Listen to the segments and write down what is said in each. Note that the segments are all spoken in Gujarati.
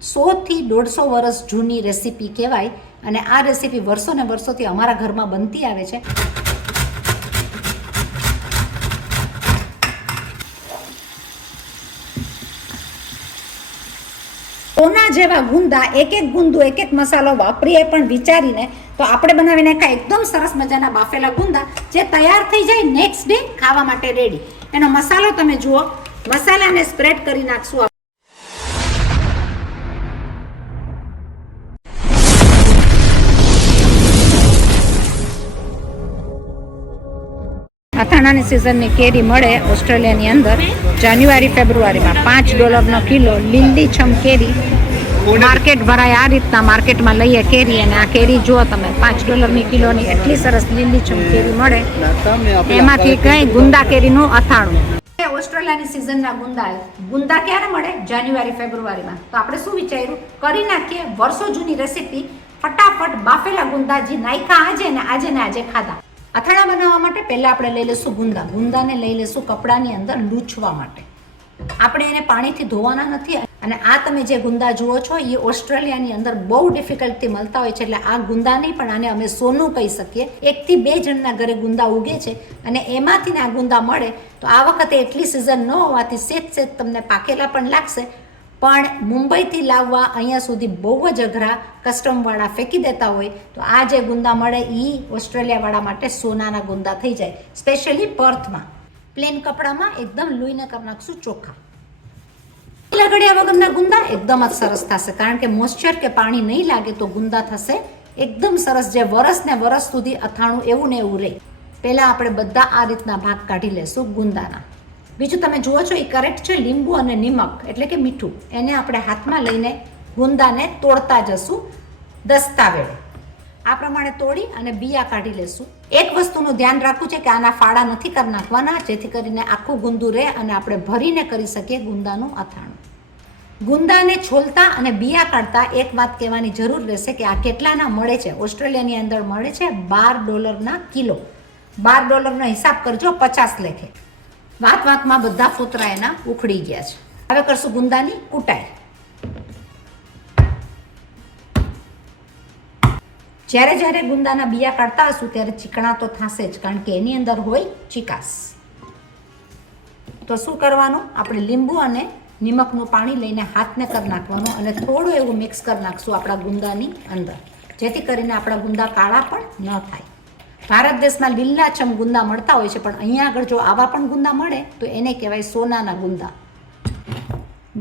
100 થી 150 વર્ષ જૂની રેસીપી કહેવાય અને આ રેસીપી વર્ષો ને વર્ષોથી અમારા ઘરમાં બનતી આવે છે. સોના જેવા ગુંદા, એક એક ગુંદુ, એક એક મસાલો વાપરીએ પણ વિચારીને તો આપણે બનાવીને ખાય એકદમ સરસ મજાના બાફેલા ગુંદા જે તૈયાર થઈ જાય નેક્સ્ટ ડે ખાવા માટે રેડી. એનો મસાલો તમે જુઓ, મસાલાને સ્પ્રેડ કરી નાખશું. અથાણાની સિઝનની કેરી મળે ઓસ્ટ્રેલિયાની અંદર જાન્યુઆરી ફેબ્રુઆરીમાં $5 કિલો લીલીછમ કેરી. માર્કેટ ભરાય આ રીતના, માર્કેટમાં લઈએ કેરી અને આ કેરી જુઓ તમે $5 કિલોની એટલી સરસ લીલીછમ કેરી મળે. એમાંથી કઈ ગુંદા કેરીનું અથાણું. ઓસ્ટ્રેલિયાની સિઝનના ગુંદા ક્યારે મળે? જાન્યુઆરી ફેબ્રુઆરીમાં. તો આપણે શું વિચાર્યું, કરી નાખીએ વર્ષો જૂની રેસીપી, ફટાફટ બાફેલા ગુંદા જે નાખ્યા આજે ને આજે ખાધા. અથાણા બનાવવા માટે પહેલાં આપણે લઈ લઈશું ગુંદાને લઈ લઈશું કપડાની અંદર લૂછવા માટે. આપણે એને પાણીથી ધોવાના નથી. અને આ તમે જે ગુંદા જુઓ છો એ ઓસ્ટ્રેલિયાની અંદર બહુ ડિફિકલ્ટથી મળતા હોય છે, એટલે આ ગુંદા નહીં પણ આને અમે સોનું કહી શકીએ. 1 થી 2 જણના ઘરે ગુંદા ઉગે છે અને એમાંથી આ ગુંદા મળે. તો આ વખતે એટલી સિઝન ન હોવાથી સેજ તમને પાકેલા પણ લાગશે, પણ મુંબઈથી લાવવા અહીંયા સુધી બહુ જ અઘરા, કસ્ટમવાળા ફેંકી દેતા હોય. તો આ જે ગુંદા મળે એ ઓસ્ટ્રેલિયાવાળા માટે સોનાના ગુંદા થઈ જાય. સ્પેશિયલી પર્થમાં પ્લેન કપડામાં એકદમ લુઈને કરી નાખશું ચોખ્ખા. લગડ્યા વગરના ગુંદા એકદમ જ સરસ થશે, કારણ કે મોઇશ્ચર કે પાણી નહીં લાગે તો ગુંદા થશે એકદમ સરસ, જે વરસ ને વરસ સુધી અથાણું એવું ને એવું રહે. પહેલાં આપણે બધા આ રીતના ભાગ કાઢી લેશું ગુંદાના. બીજું તમે જુઓ છો એ કરેક્ટ છે, લીંબુ અને નિમક એટલે કે મીઠું, એને આપણે હાથમાં લઈને ગુંદાને તોડતા જશું દસ્તાવેળે. આ પ્રમાણે તોડી અને બિયા કાઢી લેશું. એક વસ્તુનું ધ્યાન રાખવું છે કે આના ફાળા નથી કરી નાખવાના, જેથી કરીને આખું ગુંદુ રહે અને આપણે ભરીને કરી શકીએ ગુંદાનું અથાણું. ગુંદાને છોલતા અને બિયા કાઢતા એક વાત કહેવાની જરૂર રહેશે કે આ કેટલાના મળે છે. ઓસ્ટ્રેલિયાની અંદર મળે છે $12 કિલો. $12 હિસાબ કરજો, 50 લેખે. વાતમાં બધા ફોતરા એના ઉખડી ગયા છે. હવે કરશું ગુંદાની કૂટાઈ. જ્યારે ગુંદાના બિયા કાઢતા હશું ત્યારે ચીકણા તો થશે જ, કારણ કે એની અંદર હોય ચીકાસ. તો શું કરવાનું, આપણે લીંબુ અને નિમકનું પાણી લઈને હાથને કરી નાખવાનું અને થોડું એવું મિક્સ કરી નાખશું આપણા ગુંદાની અંદર, જેથી કરીને આપણા ગુંદા કાળા પણ ન થાય. ભારત દેશમાં લીલાછમ ગુંદા મળતા હોય છે, પણ અહીંયા આગળ જો આવા પણ ગુંદા મળે તો એને કહેવાય સોનાના ગુંદા.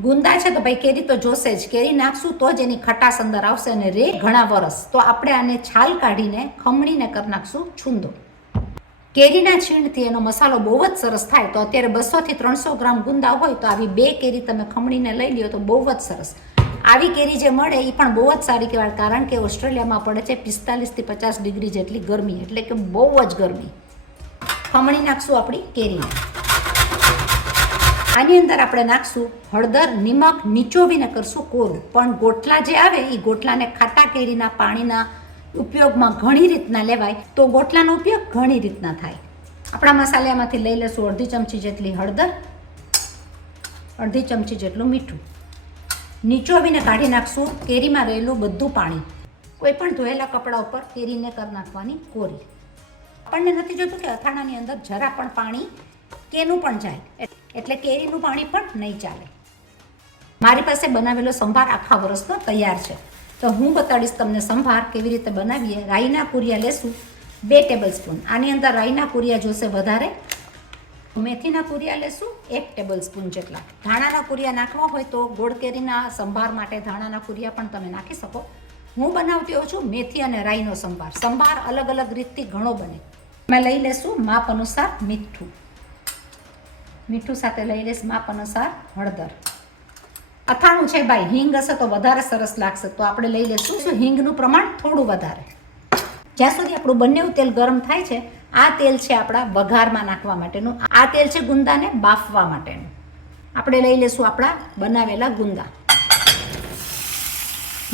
ગુંદા છે તો ભાઈ કેરી તો જોશે જ, કેરી નાખશું તો જ એની ખટાશ અંદર આવશે અને રે ઘણા વરસ. તો આપણે આને છાલ કાઢીને ખમણીને કરી નાખશું છૂંદો. કેરીના છીણથી એનો મસાલો બહુ જ સરસ થાય. તો અત્યારે 200 થી 300 ગ્રામ ગુંદા હોય તો આવી 2 કેરી તમે ખમણીને લઈ લ્યો તો બહુ જ સરસ. આવી કેરી જે મળે એ પણ બહુ જ સારી કહેવાય, કારણ કે ઓસ્ટ્રેલિયામાં પડે છે 45 થી 50 ડિગ્રી જેટલી ગરમી, એટલે કે બહુ જ ગરમી. ખમણી નાખશું આપણી કેરીને. આની અંદર આપણે નાખશું હળદર, નિમક, નીચોવીને કરશું કોરું. પણ ગોટલા જે આવે એ ગોટલાને ખાટા કેરીના પાણીના ઉપયોગમાં ઘણી રીતના લેવાય, તો ગોટલાનો ઉપયોગ ઘણી રીતના થાય. આપણા મસાલામાંથી લઈ લેશું અડધી ચમચી જેટલી હળદર, અડધી ચમચી જેટલું મીઠું. નીચોવીને કાઢી નાખશું કેરીમાં રહેલું બધું પાણી. કોઈ પણ ધોયેલા કપડા ઉપર કેરીને કરી નાખવાની કોરી. આપણને નથી જોતું કે અથાણાની અંદર જરા પણ પાણી કેનું પણ જાય, એટલે કેરીનું પાણી પણ નહીં ચાલે. મારી પાસે બનાવેલો સંભાર આખા વર્ષનો તૈયાર છે, તો હું બતાડીશ તમને સંભાર કેવી રીતે બનાવીએ. રાઈના કુરિયા લેશું 2 ટેબલસ્પૂન. આની અંદર રાઈના કુરિયા જોશે વધારે. મેથીના કુરિયા લેશું 1 ટેબલસ્પૂન જેટલા. ધાણાના કુરિયા નાખવા હોય તો ગોળ કેરીના સંભાર માટે ધાણાના કુરિયા પણ તમે નાખી શકો. હું બનાવતી હોઉં છું મેથી અને રાઈનો સંભાર. સંભાર અલગ અલગ રીતથી ઘણો બને. મેં લઈ લેશું માપ અનુસાર મીઠું. મીઠું સાથે લઈ લઈશ માપ અનુસાર હળદર. અથાણું છે ભાઈ, હિંગ હશે તો વધારે સરસ લાગશે, તો આપણે લઈ લઈશું હિંગનું પ્રમાણ થોડું વધારે. જ્યાં સુધી આપણું બંને તેલ ગરમ થાય છે, આ તેલ છે આપણા વઘારમાં નાખવા માટેનું, આ તેલ છે ગુંદાને બાફવા માટેનું. આપણે લઈ લઈશું આપણા બનાવેલા ગુંદા.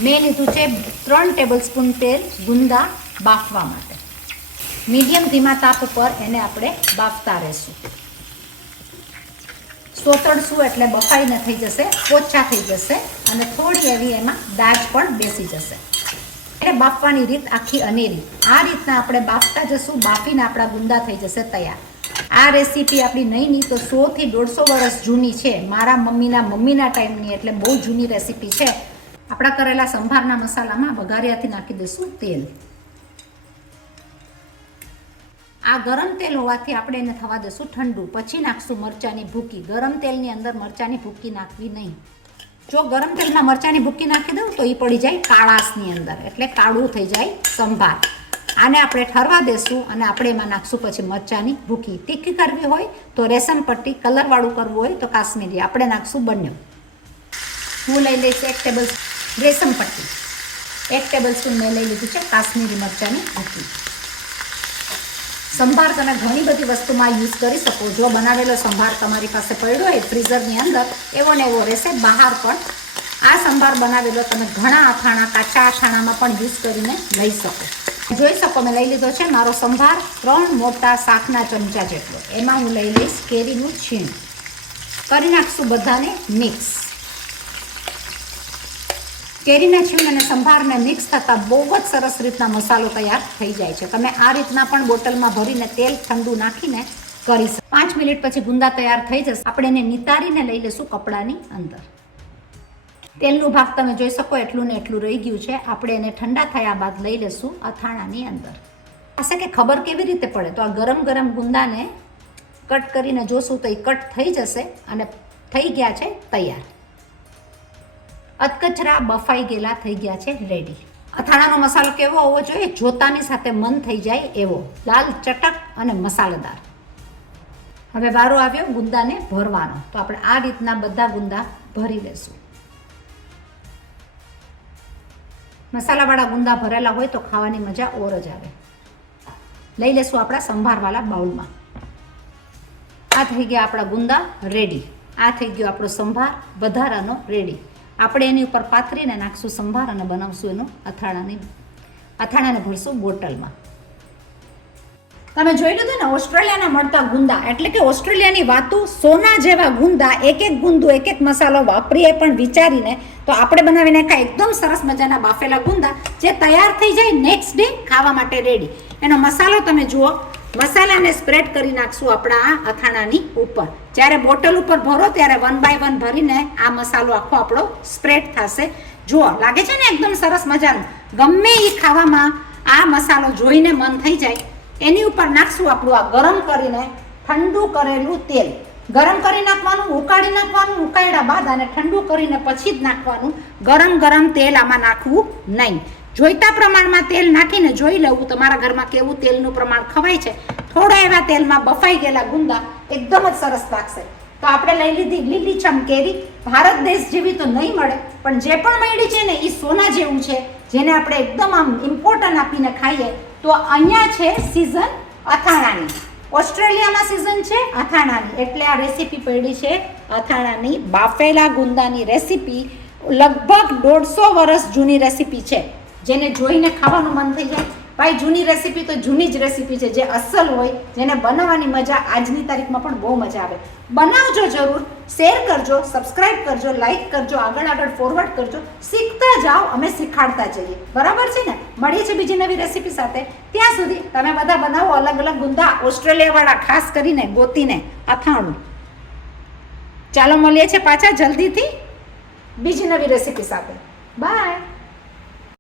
મેં લીધું છે 3 ટેબલસ્પૂન તેલ ગુંદા બાફવા માટે. મીડિયમ ધીમા તાપ ઉપર એને આપણે બાફતા રહેશું. સોતળશું એટલે બફાઈને થઈ જશે, પોચા થઈ જશે અને થોડી એવી એમાં દાજ પણ બેસી જશે. એટલે બાફવાની રીત આખી અનેરી. આ રીતના આપણે બાફતા જશું, બાફીને આપણા ગુંદા થઈ જશે તૈયાર. આ રેસીપી આપણી નહીં તો 100 થી 150 વર્ષ જૂની છે. મારા મમ્મીના ટાઈમની, એટલે બહુ જૂની રેસીપી છે. આપણા કરેલા સંભારના મસાલામાં વઘારિયાથી નાખી દઈશું તેલ. આ ગરમ તેલ હોવાથી આપણે એને થવા દઈશું ઠંડુ. પછી નાખશું મરચાંની ભૂકી. ગરમ તેલની અંદર મરચાંની ભૂકી નાખવી નહીં. જો ગરમ તેલમાં મરચાંની ભૂકી નાખી દઉં તો એ પડી જાય કાળાશની અંદર, એટલે કાળું થઈ જાય સંભાર. આને આપણે ઠરવા દેશું અને આપણે એમાં નાખશું પછી મરચાંની ભૂકી. તીખી કરવી હોય તો રેશમ પટ્ટી, કલરવાળું કરવું હોય તો કાશ્મીરી. આપણે નાખશું બંને. હું લઈ લઈશ 1 ટેબલ રેશમ પટ્ટી, 1 ટેબલ સ્પૂન મેં લઈ લીધું છે કાશ્મીરી મરચાંની ભૂકી. સંભાર તમે ઘણી બધી વસ્તુમાં યુઝ કરી શકો. જો બનાવેલો સંભાર તમારી પાસે પડ્યો હોય ફ્રીઝરની અંદર, એવો ને એવો રહેશે. બહાર પણ આ સંભાર બનાવેલો તમે ઘણા અથાણા, કાચા અથાણામાં પણ યુઝ કરીને લઈ શકો. જોઈ શકો મેં લઈ લીધો છે મારો સંભાર 3 મોટા શાકના ચમચા જેટલો. એમાં હું લઈ લઈશ કેરીનું છીણ. કરી નાખશું બધાને મિક્સ. કેરીના છીણ અને સંભારને મિક્સ થતાં બહુ જ સરસ રીતના મસાલો તૈયાર થઈ જાય છે. તમે આ રીતના પણ બોટલમાં ભરીને તેલ ઠંડુ નાખીને કરી શકો. 5 મિનિટ પછી ગુંદા તૈયાર થઈ જશે. આપણે એને નિતારીને લઈ લઈશું કપડાની અંદર. તેલનું ભાગ તમે જોઈ શકો એટલું ને એટલું રહી ગયું છે. આપણે એને ઠંડા થયા બાદ લઈ લઈશું અથાણાની અંદર. પાસે કે ખબર કેવી રીતે પડે? તો આ ગરમ ગરમ ગુંદાને કટ કરીને જોશું તો એ કટ થઈ જશે અને થઈ ગયા છે તૈયાર. અધકચરા બફાઈ ગયેલા થઈ ગયા છે રેડી. અથાણાનો મસાલો કેવો હોવો જોઈએ? જોતાની સાથે મન થઈ જાય એવો, લાલ ચટક અને મસાલેદાર. હવે વારો આવ્યો ગુંદાને ભરવાનો. તો આપણે આ રીતના બધા ગુંદા ભરી લેશું. મસાલાવાળા ગુંદા ભરેલા હોય તો ખાવાની મજા ઓર જ આવે. લઈ લેશું આપણા સંભારવાળા બાઉલમાં. આ થઈ ગયા આપણા ગુંદા રેડી. આ થઈ ગયો આપણો સંભાર વધારાનો રેડી. આપણે એની ઉપર પાથરીને નાખશું સંભાર અને બનાવશું એનું અથાણાને ભરશું બોટલમાં. તમે જોઈ લીધું ને ઓસ્ટ્રેલિયાના મળતા ગુંદા, એટલે કે ઓસ્ટ્રેલિયાની વાતો સોના જેવા ગુંદા. એક ગુંદું, એક મસાલો વાપરીએ પણ વિચારીને તો આપણે બનાવીને ખાય એકદમ સરસ મજાના બાફેલા ગુંદા જે તૈયાર થઈ જાય નેક્સ્ટ ડે ખાવા માટે રેડી. એનો મસાલો તમે જુઓ. મસાલાને સ્પ્રેડ કરી નાખશું આપણા આ અથાણાની ઉપર. જ્યારે બોટલ ઉપર ભરો ત્યારે 1 બાય 1 ભરીને આ મસાલો આખો આપણો સ્પ્રેડ થશે. જુઓ, લાગે છે ને એકદમ સરસ મજાનું. ગમે એ ખાવામાં આ મસાલો જોઈને મન થઈ જાય. એની ઉપર નાખશું આપણું આ ગરમ કરીને ઠંડુ કરેલું તેલ. ગરમ કરી નાખવાનું, ઉકાળી નાખવાનું. ઉકાળ્યા બાદ અને ઠંડુ કરીને પછી જ નાખવાનું. ગરમ તેલ આમાં નાખવું નહીં. જોઈતા પ્રમાણમાં તેલ નાખીને જોઈ લેવું તમારા ઘરમાં કેવું તેલનું પ્રમાણ ખવાય છે. થોડા એવા તેલમાં બફાઈ ગયેલા ગુંદા એકદમ જ સરસ લાગશે. તો આપણે લઈ લીધી લીલીછમ કેરી. ભારત દેશ જેવી તો નહીં મળે, પણ જે પણ મળી છે ને એ સોના જેવું છે, જેને આપણે એકદમ આમ ઇમ્પોર્ટન્ટ આપીને ખાઈએ. તો અહીંયા છે સિઝન અથાણાની. ઓસ્ટ્રેલિયામાં સિઝન છે અથાણાની, એટલે આ રેસીપી પડી છે અથાણાની. બાફેલા ગુંદાની રેસીપી લગભગ 150 વર્ષ જૂની રેસીપી છે, જેને જોઈને ખાવાનું મન થઈ જાય. ભાઈ જૂની રેસીપી તો જૂની જ રેસીપી છે, જે અસલ હોય, જેને બનાવવાની મજા આજની તારીખમાં પણ બહુ મજા આવે. બનાવજો જરૂર, શેર કરજો, સબસ્ક્રાઇબ કરજો, લાઈક કરજો, આગળ ફોરવર્ડ કરજો. શીખતા જાઓ, અમે શીખાડતા જઈએ. બરાબર છે ને? મળીએ છીએ બીજી નવી રેસીપી સાથે. ત્યાં સુધી તમે બધા બનાવો અલગ અલગ ગુંદા, ઓસ્ટ્રેલિયાવાળા ખાસ કરીને ગોતીને અથાણું. ચાલો મળીએ છીએ પાછા જલ્દીથી બીજી નવી રેસીપી સાથે. બાય.